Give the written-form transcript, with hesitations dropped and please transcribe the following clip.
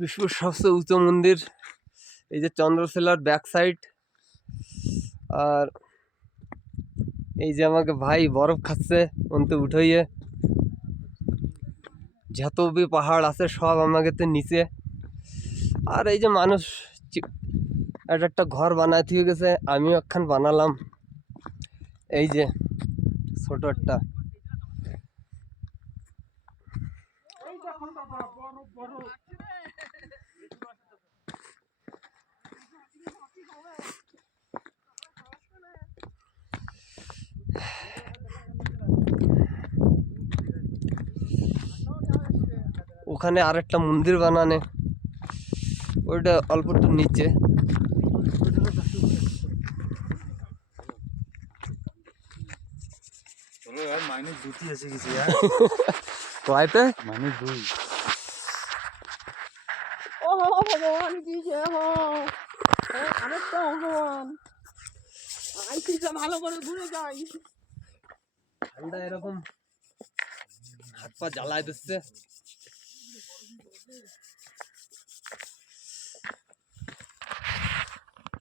বিশ্বের সবচেয়ে উঁচু মন্দির, এই যে চন্দ্রশিলার ব্যাক সাইড। আর এই যে আমাকে ভাই বরফ খাচ্ছে অন্তে উঠাইয়ে, যত বি পাহাড় আছে সব আমাকে তো নিচে। আর এই যে মানুষ একটা ঘর বানায় দিয়ে গেছে, আমিও একখান বানালাম, এই যে ছোট একটা। ওখানে আরেকটা মন্দির বানানে, ওইটা অল্প একটু নিচে। কয়তে -2। ও ভগবান কি যে আরেকটা ভগবান আইসিটা ভালো করে ঘুরে যাই। ঠান্ডা এরকম হাত পা জ্বালায় দিচ্ছে।